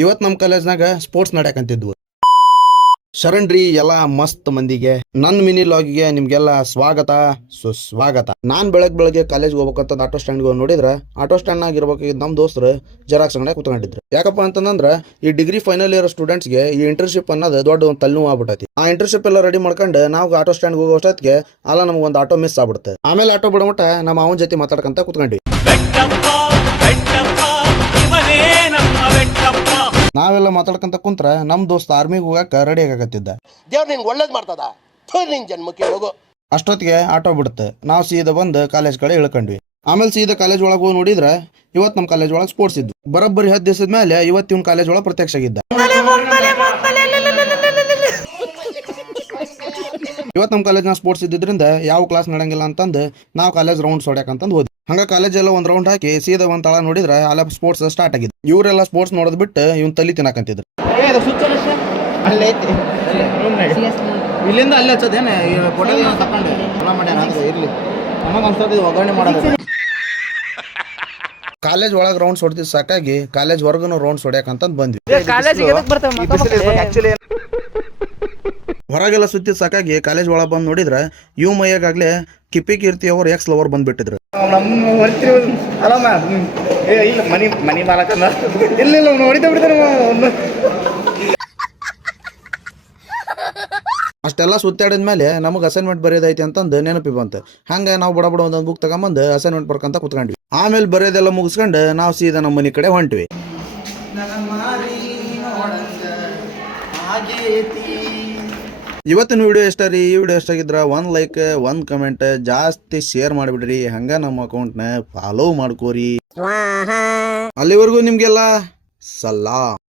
ಇವತ್ ನಮ್ ಕಾಲೇಜ್ನಾಗ ಸ್ಪೋರ್ಟ್ಸ್ ನಡ್ಯಾಕಂತಿದ್ವು. ಶರಣ್ರಿ ಎಲ್ಲ ಮಸ್ತ್ ಮಂದಿಗೆ ನನ್ ಮಿನಿ ಲಾಗಿಗೆ ನಿಮ್ಗೆಲ್ಲ ಸ್ವಾಗತ ಸುಸ್ವಾಗತ. ನಾನ್ ಬೆಳಗ್ಗೆ ಕಾಲೇಜ್ ಹೋಗ್ಬೇಕಂತ ಆಟೋ ಸ್ಟ್ಯಾಂಡ್ ನೋಡಿದ್ರ ಆಟೋ ಸ್ಟ್ಯಾಂಡ್ ನಾಗ ಇರ್ಬೇಕಾಗಿದ್ ನಮ್ ದೋಸ್ತರು ಜೆರಾಕ್ಸ್ ಅಂಗಡಿ ಕುತ್ಕೊಂಡಿದ್ರು. ಯಾಕಪ್ಪ ಅಂತಂದ್ರ ಈ ಡಿಗ್ರಿ ಫೈನಲ್ ಇಯರ್ ಸ್ಟೂಡೆಂಟ್ಸ್ ಗೆ ಈ ಇಂಟರ್ನ್ಶಿಪ್ ಅನ್ನೋದು ದೊಡ್ಡ ಒಂದು ತಲೆನೋವು ಆಗ್ಬಿಟ್ಟೈತಿ. ಆ ಇಂಟರ್ನ್ಶಿಪ್ ಎಲ್ಲ ರೆಡಿ ಮಾಡ್ಕೊಂಡು ನಾವು ಆಟೋ ಸ್ಟ್ಯಾಂಡ್ ಹೋಗೋ ಅಷ್ಟೊತ್ತಿಗೆ ಅಲ್ಲ ನಮ್ಗೆ ಒಂದು ಆಟೋ ಮಿಸ್ ಆಗ್ಬಿಡುತ್ತೆ. ಆಮೇಲೆ ಆಟೋ ಬಿಡಮಟ ನಮ್ಮ ಅವನ ಜೊತೆ ಮಾತಾಡ್ಕಂತ ಕುತ್ಕೊಂಡ್ವಿ. ನಾವೆಲ್ಲ ಮಾತಾಡ್ಕಂತ ಕುಂತ್ರ ನಮ್ ದೋಸ್ತ ಆರ್ಮಿಗೆ ಹೋಗಕ್ಕೆ ರೆಡಿ ಆಗಕತ್ತಿದ್ದ. ದೇವ್ರ ನಿನ್ಗೆ ಒಳ್ಳೇದ್ ಮಾಡ್ತದ ನಿನ್ ಜನ್ಮಕ್ಕೆ ಹೋಗು. ಅಷ್ಟೊತ್ತಿಗೆ ಆಟೋ ಬಿಡುತ್ತೆ. ನಾವು ಸೀದಾ ಬಂದು ಕಾಲೇಜ್ ಕಡೆ ಇಳ್ಕೊಂಡ್ವಿ. ಆಮೇಲೆ ಸೀದಾ ಕಾಲೇಜ್ ಒಳಗೆ ಹೋಗಿ ನೋಡಿದ್ರ ಇವತ್ತು ನಮ್ಮ ಕಾಲೇಜ್ ಒಳಗೆ ಸ್ಪೋರ್ಟ್ಸ್ ಇದ್ದು. ಬರೋಬ್ಬರಿ 10 ದಿವಸದ ಮೇಲೆ ಇವತ್ತು ಇವ್ನ ಕಾಲೇಜ್ ಒಳಗೆ ಪ್ರತ್ಯಕ್ಷ ಆಗಿದ್ದ. ಇವತ್ತು ನಮ್ಮ ಕಾಲೇಜ್ನ ಸ್ಪೋರ್ಟ್ಸ್ ಇದ್ದಿದ್ರಿಂದ ಯಾವ ಕ್ಲಾಸ್ ನಡೆಯಂಗಿಲ್ಲ ಅಂತಂದು ನಾವು ಕಾಲೇಜ್ ರೌಂಡ್ಸ್ ಹೊಡ್ಯಾಕಂತಂದು ಹೋದ್ವಿ. ಹಂಗ ಕಾಲೇಜ್ ಎಲ್ಲ ಒಂದ್ ರೌಂಡ್ ಹಾಕಿ ಸೀದಾ ಒಂದ್ ತಳ ನೋಡಿದ್ರೆ ಅಲ್ಲ ಸ್ಪೋರ್ಟ್ಸ್ ಸ್ಟಾರ್ಟ್ ಆಗಿದೆ. ಇವರೆಲ್ಲ ಸ್ಪೋರ್ಟ್ಸ್ ನೋಡೋದ್ ಬಿಟ್ಟು ಇವ್ನ ತಲಿ ತಿನ್ನಕಂತಿದ್ರು. ಇಲ್ಲಿಂದ ಅಲ್ಲಿ ಹಚ್ಚೋದೇನೆ ತಕೊಂಡು ಇರ್ಲಿ ನಮಗೊಂದ್ಸತಿ ಒಗ್ಗರಣೆ ಮಾಡೋದು. ಕಾಲೇಜ್ ಒಳಗೆ ರೌಂಡ್ಸ್ ಹೊಡ್ತಿದ್ ಸಾಕಾಗಿ ಕಾಲೇಜ್ ಹೊರಗನು ರೌಂಡ್ಸ್ ಹೊಡ್ಯಾಕಂತಂದ್ ಬಂದ್ವಿ. ಹೊರಗೆಲ್ಲ ಸುತ್ತಿದ್ ಸಾಕಾಗಿ ಕಾಲೇಜ್ ಒಳಗೆ ಬಂದು ನೋಡಿದ್ರ ಇವ್ ಮೈಯಾಗಲೇ ಕಿಪ್ಪಿ ಕೀರ್ತಿ ಅವ್ರ ಎಕ್ಸ್ ಲವರ್ ಬಂದ್ಬಿಟ್ಟಿದ್ರು. ಅಲ್ಲಮ್ಮ ಇಲ್ಲ ಮನಿ ಮಾಲಕ ಇಲ್ಲ ನೋಡಿದ ಬಿಡ್ತಾನೆ. ಅಷ್ಟೆಲ್ಲ ಸುತ್ತಾಡಿದ್ಮೇಲೆ ನಮಗೆ ಅಸೈನ್ಮೆಂಟ್ ಬರೆಯೋದೈತಿ ಅಂತಂದು ನೆನಪಿ ಬಂತು. ಹಂಗೆ ನಾವು ಬಡ ಒಂದು ಬುಕ್ ತಗೊಂಬಂದು ಅಸೈನ್ಮೆಂಟ್ ಬರ್ಕಂತ ಕುತ್ಕೊಂಡ್ವಿ. ಆಮೇಲೆ ಬರೆಯೋದೆಲ್ಲ ಮುಗಿಸ್ಕೊಂಡು ನಾವು ಸೀದಾ ನಮ್ಮ ಮನೆ ಕಡೆ ಹೊಂಟ್ವಿ. ಇವತ್ತಿನ ವಿಡಿಯೋ ಇಷ್ಟ ರೀ. ಈ ವಿಡಿಯೋ ಇಷ್ಟ ಆಗಿದ್ರ 1 ಲೈಕ್ 1 ಕಮೆಂಟ್ ಜಾಸ್ತಿ ಶೇರ್ ಮಾಡಿಬಿಡ್ರಿ. ಹಂಗ ನಮ್ಮ ಅಕೌಂಟ್ನ ಫಾಲೋ ಮಾಡ್ಕೋರಿ. ಅಲ್ಲಿವರೆಗೂ ನಿಮ್ಗೆಲ್ಲ ಸಲಾಮ್.